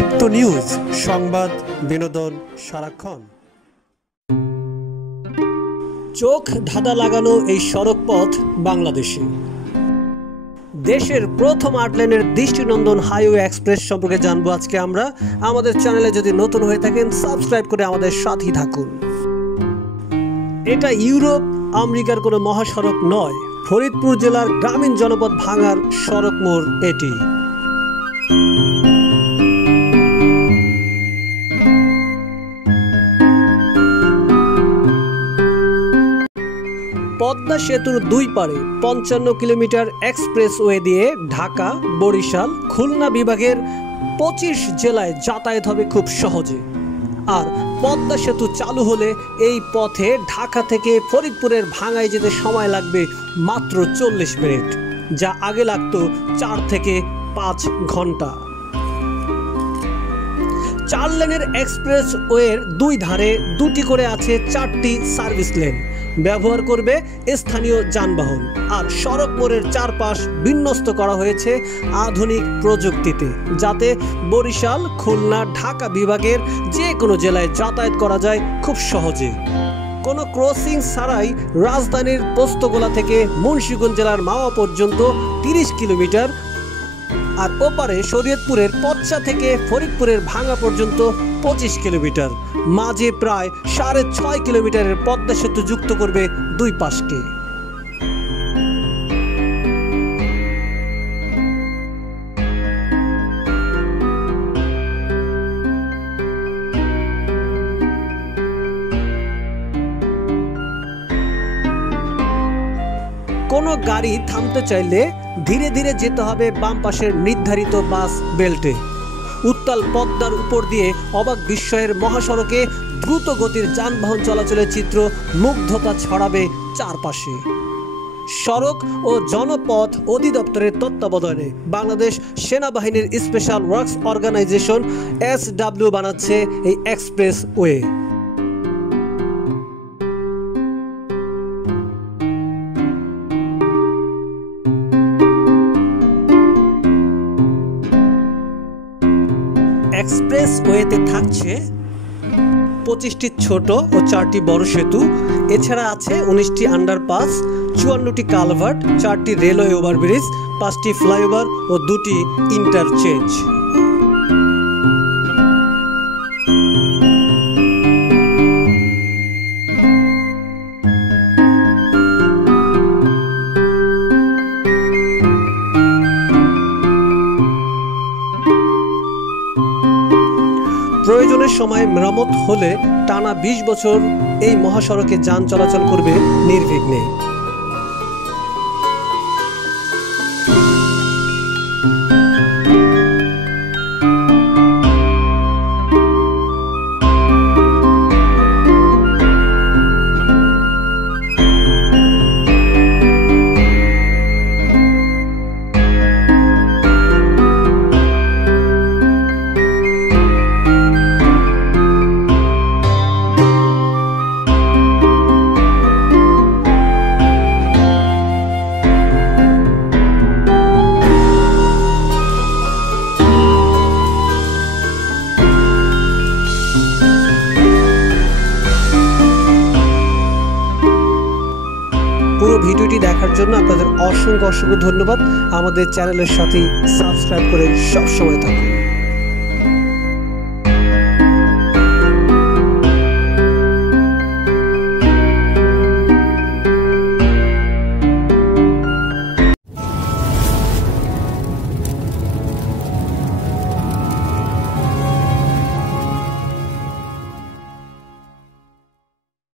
দীপ্ত নিউজ সংবাদ বিনোদন সারাক্ষণ। চোখ ধাঁধা লাগানো এই সড়ক পথ বাংলাদেশে দেশের প্রথম 8 লেনের দৃষ্টিনন্দন হাইওয়ে এক্সপ্রেস সম্পর্কে জানবো আজকে আমরা। আমাদের চ্যানেলে যদি নতুন হয়ে থাকেন সাবস্ক্রাইব করে আমাদের সাথেই থাকুন। এটা ইউরোপ আমেরিকার কোনো মহাসড়ক নয়, ফরিদপুর জেলার গ্রামীণ জনপদ ভাঙার সড়ক মোড় এটি। পদ্মা সেতুর দুই পারে 55 কিলোমিটার এক্সপ্রেসওয়ে দিয়ে ঢাকা, বরিশাল, খুলনা বিভাগের 25 জেলায় যাতায়াত হবে খুব সহজে। আর পদ্মা সেতু চালু হলে এই পথে ঢাকা থেকে ফরিদপুরের ভাঙায় যেতে সময় লাগবে মাত্র 40 মিনিট, যা আগে লাগতো 4 থেকে 5 ঘন্টা। 4 লেনের এক্সপ্রেসওয়ের দুই ধারে দুটি করে আছে 4টি সার্ভিস লেন, ব্যবহার করবে স্থানীয় যানবাহন। আর সড়ক মোড়ের চারপাশ বিন্যস্ত করা হয়েছে আধুনিক প্রযুক্তিতে, যাতে বরিশাল, খুলনা, ঢাকা বিভাগের যে কোনো জেলায় যাতায়াত করা যায় খুব সহজে। কোনো ক্রসিং ছাড়াই রাজধানীর পোস্তগোলা থেকে মুন্সিগঞ্জ জেলার মাওয়া পর্যন্ত 30 কিলোমিটার, আর ওপারে শরীয়তপুরের পচ্চা থেকে ফরিদপুরের ভাঙা পর্যন্ত 25 কিলোমিটার। মাঝে প্রায় 6.5 কিলোমিটারের পদ্মা সেতু যুক্ত করবে দুই পাশকে। কোনো গাড়ি থামতে চাইলে ধীরে ধীরে যেতে হবে বাম পাশের নির্ধারিত বাস বেল্টে। উত্তাল পদ্মার উপর দিয়ে অবাক বিস্ময়ের মহাসড়কে দ্রুত গতির যানবাহন চলাচলের চিত্র মুগ্ধতা ছড়াবে চারপাশে। সড়ক ও জনপথ অধিদপ্তরের তত্ত্বাবধানে বাংলাদেশ সেনাবাহিনীর স্পেশাল ওয়ার্কস অর্গানাইজেশন SW বানাচ্ছে এই এক্সপ্রেসওয়ে। এক্সপ্রেসওয়েতে থাকছে 25টি ছোট ও 4টি বড় সেতু, এছাড়া আছে 19টি আন্ডারপাস, 54টি কালভার্ট, 4টি রেলওয়ে ওভারব্রিজ, 5টি ফ্লাইওভার ও 2টি ইন্টারচেঞ্জ। প্রয়োজনের সময় মেরামত হলে টানা 20 বছর এই মহাসড়কে যান চলাচল করবে নির্বিঘ্নে। পুরো ভিডিওটি দেখার জন্য আপনাদের অসংখ্য ধন্যবাদ। আমাদের চ্যানেলের সাথে সাবস্ক্রাইব করে সব সময় থাকুন।